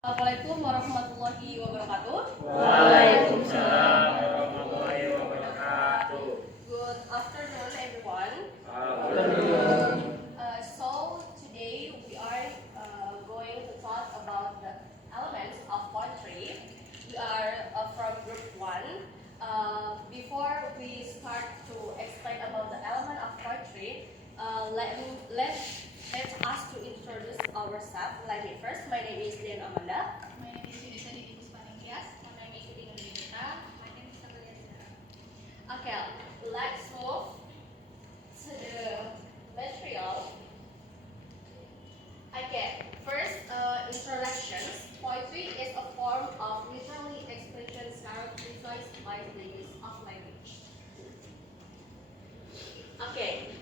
Assalamualaikum warahmatullahi wabarakatuh. Waalaikumsalam warahmatullahi wabarakatuh. Good afternoon, everyone. Afternoon. So today we are going to talk about the elements of poetry. We are from group 1. Before we start to explain about the element of poetry, let's us to introduce ourselves. Let me first. My name is Dian Amanda. My name is Yudhisa Didi Puspaningtyas. My name is Siti Nurdianita. My name is Natalia Rizara. Okay, let's move to the material. Okay, first introductions. Poetry is a form of literary expression characterized by the use of language. Okay.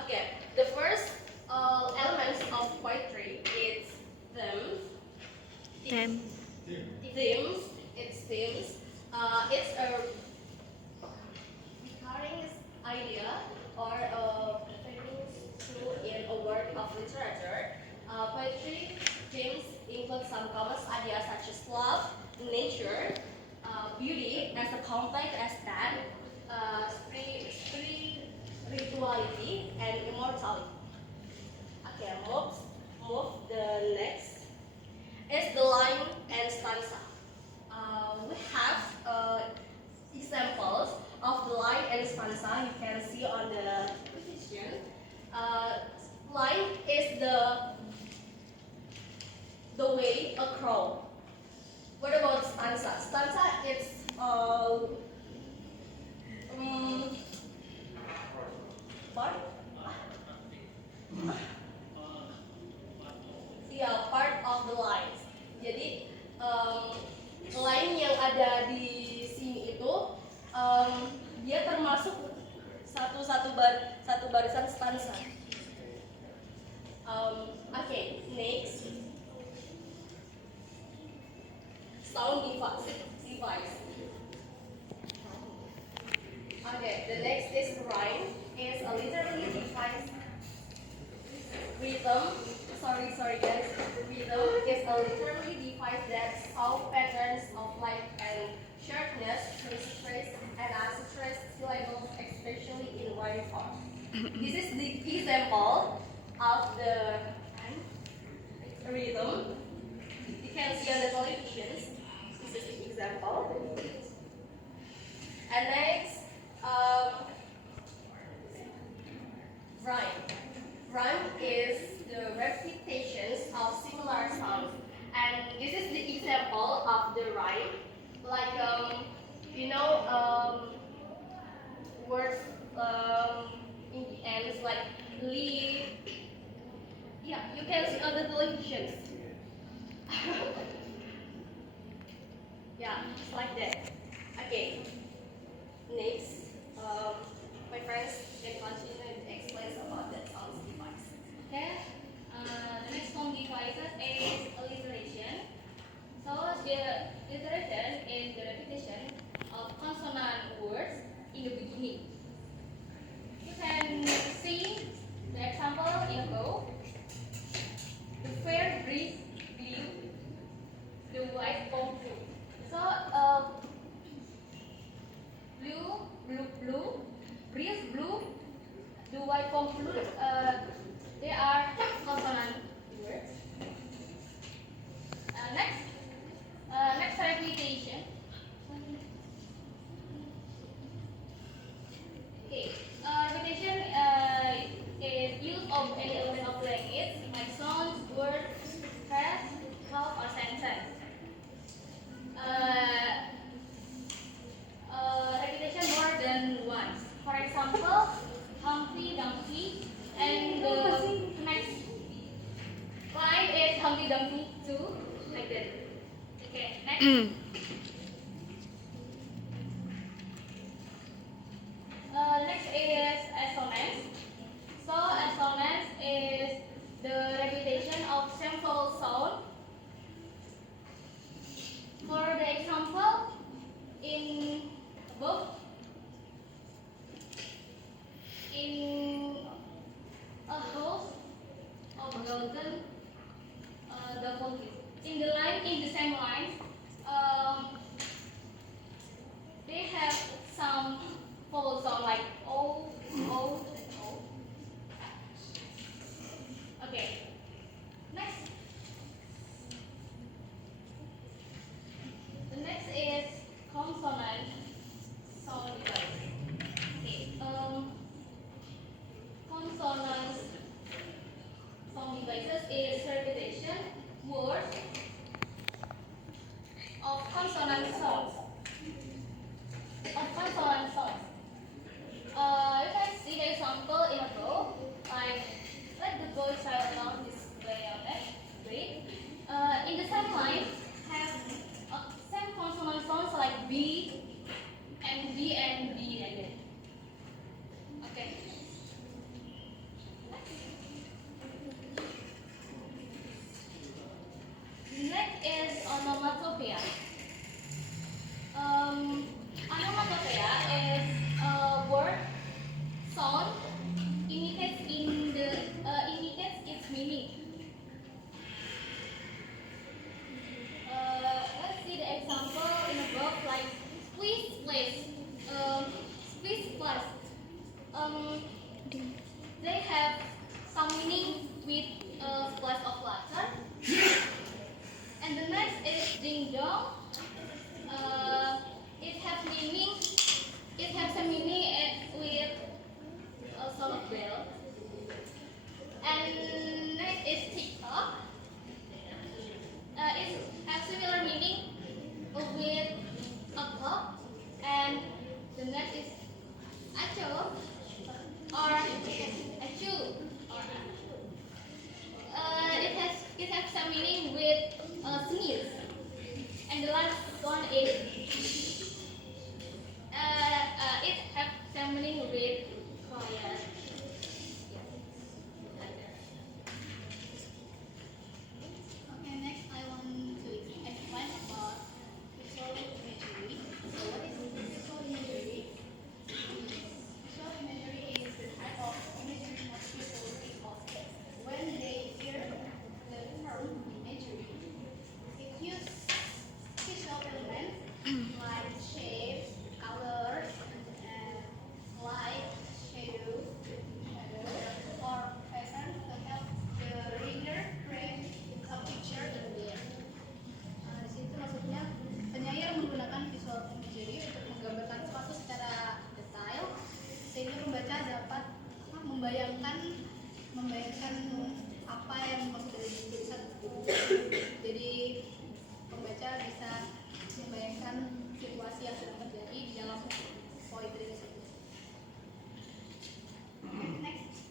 Okay, the first elements of poetry is themes. Themes. It's themes. It's a recurring idea or feelings through in a work of literature. Poetry themes include some common ideas such as love, nature, beauty as a complex as that, spirituality, and immortality. Okay, move the next is the line and stanza. We have examples of the line and stanza. You can see on the position. Line is the way a crow. What about stanza? Stanza is part. Yeah, part of the lines. Jadi line yang ada di sini itu dia termasuk satu barisan stanza. Okay, next sound device. Okay, the next is rhyme. Is a literally defined rhythm. Sorry guys. Rhythm is a literally device that solve patterns of light and sharpness through stress and unstress syllables, especially in rhyme form. This is the example of the rhythm. You can see on the televisions. This is the example. And next, rhyme. Rhyme is the repetitions of similar sounds, and this is the example of the rhyme. Like words in the end is like li. Yeah, you can see on the televisions. Yeah, it's like that. Okay. Next, my friends can continue and explain about that sound device. Okay. The next form devices is alliteration. So the alliteration is the repetition of consonant words in the beginning. You can see the example in below. The fair breeze blew, the white palm fruit. So blue, breeze blew, the white palm fruit. They are consonant words. Next repetition. Okay, repetition is use of any element of language like sounds, words, phrase, clause, or sentence. Repetition more than once. For example, Humpty Dumpty, and the next line is Humpty Dumpty too, like that. Okay, next. Next is assonance. So assonance is the repetition of simple sound. For the example in above, in a house the phonetics. In the same line, they have some vowel sound like O, O, and O. Okay. Next. The next is consonant sound device. Okay. Consonant sound devices is repetition words of consonant sounds. You can see the example in a book, like let the boy child down display on it. Great. In the same line, have same consonant sounds like B and D and D again. Okay. Next is onomatopoeia. Onomatopoeia is a word sound imitates its meaning. Let's see the example in a book like squeeze place, squeeze plus. They have some meaning with a splash of water. And the next is ding dong. It has meaning. It has a meaning with a sound of bell. And next is TikTok. It has similar meaning with a clock. And the next is acho or achu. It has some meaning with sneeze. And the last one is it has some meaning with quiet. Okay, next I want to explain about visual imagery. So what is visual imagery? Visual imagery is the type of imagery most people recall when they hear the term imagery. It uses visual elements like shape, color, light, shadow, or pattern to help the reader frame a picture in there. Di situ maksudnya penyair menggunakan visual imagery untuk menggambarkan sesuatu secara detail sehingga pembaca dapat membayangkan apa yang maksud dari tulisan tersebut. Jadi pembaca bisa membayangkan situasi yang sedang terjadi di dalam poetry tersebut. Next.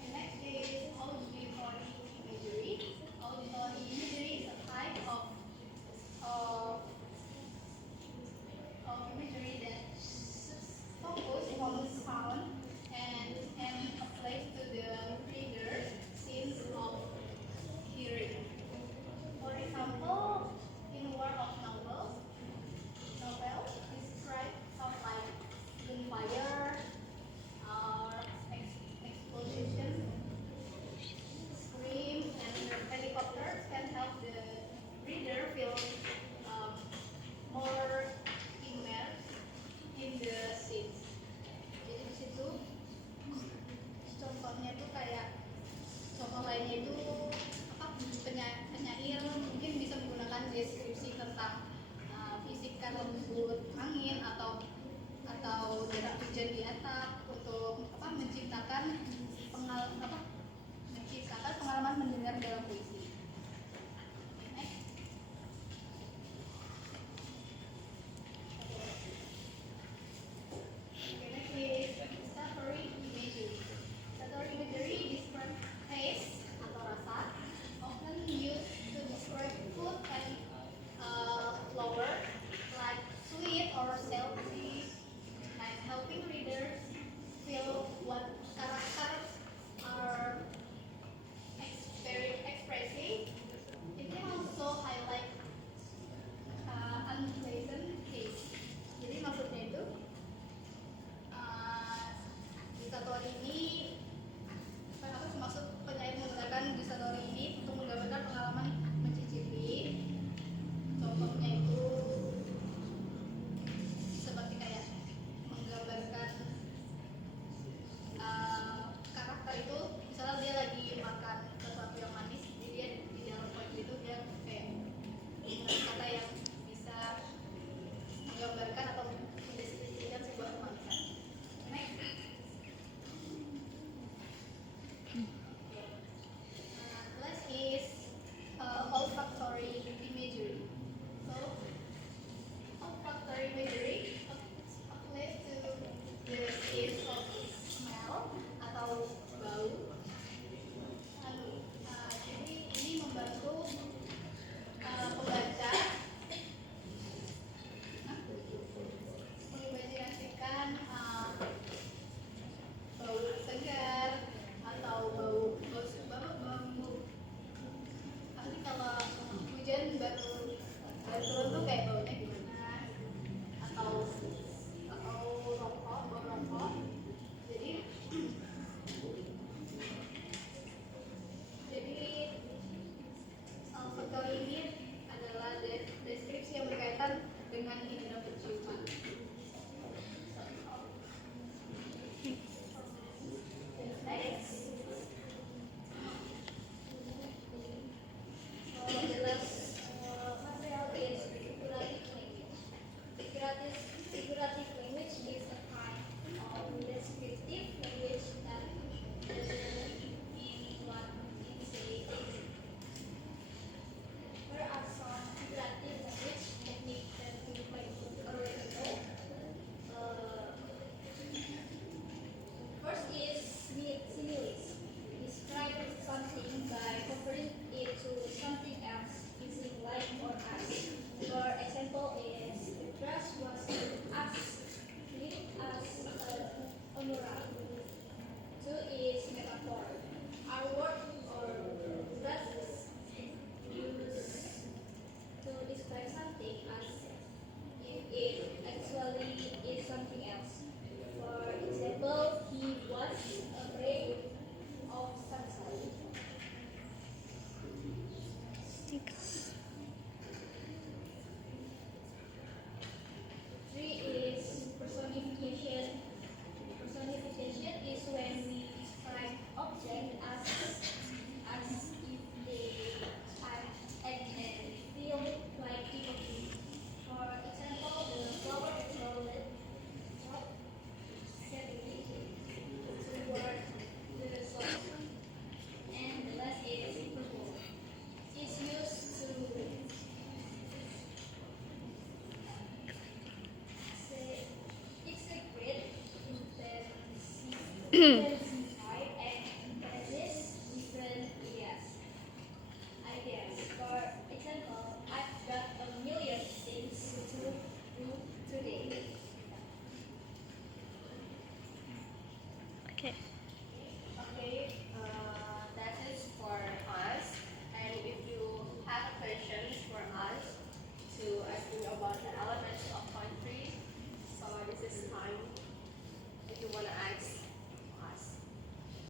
And next is auditory imagery. Auditory imagery is a type of imagery that focus on sound and applies to the reader's sense of hearing. For example, in world of novel describe sound like gunfire or explosion, scream, and helicopters can help the reader feel more immersed in the scenes. Jadi di situ contohnya itu kayak contoh lainnya itu apa penyair mungkin bisa menggunakan deskripsi tentang fisikan lembut angin atau deras hujan di atap untuk menciptakan pengalaman mendengar dalam puisi. Next. Okay, next is sensory imagery. Sensory imagery describes taste atau rasa, often used to describe food and flower, like sweet or salty, and helping readers feel what characters are expressing. a ray of sunshine. 6. Three is personification. Personification is when we describe objects as if they act and feel like people do. For example, the flower is called toward the sun, and the last is purple. It's used to say it's a great intensify and emphasize different ideas. For example, I've got a million things to do today. Okay.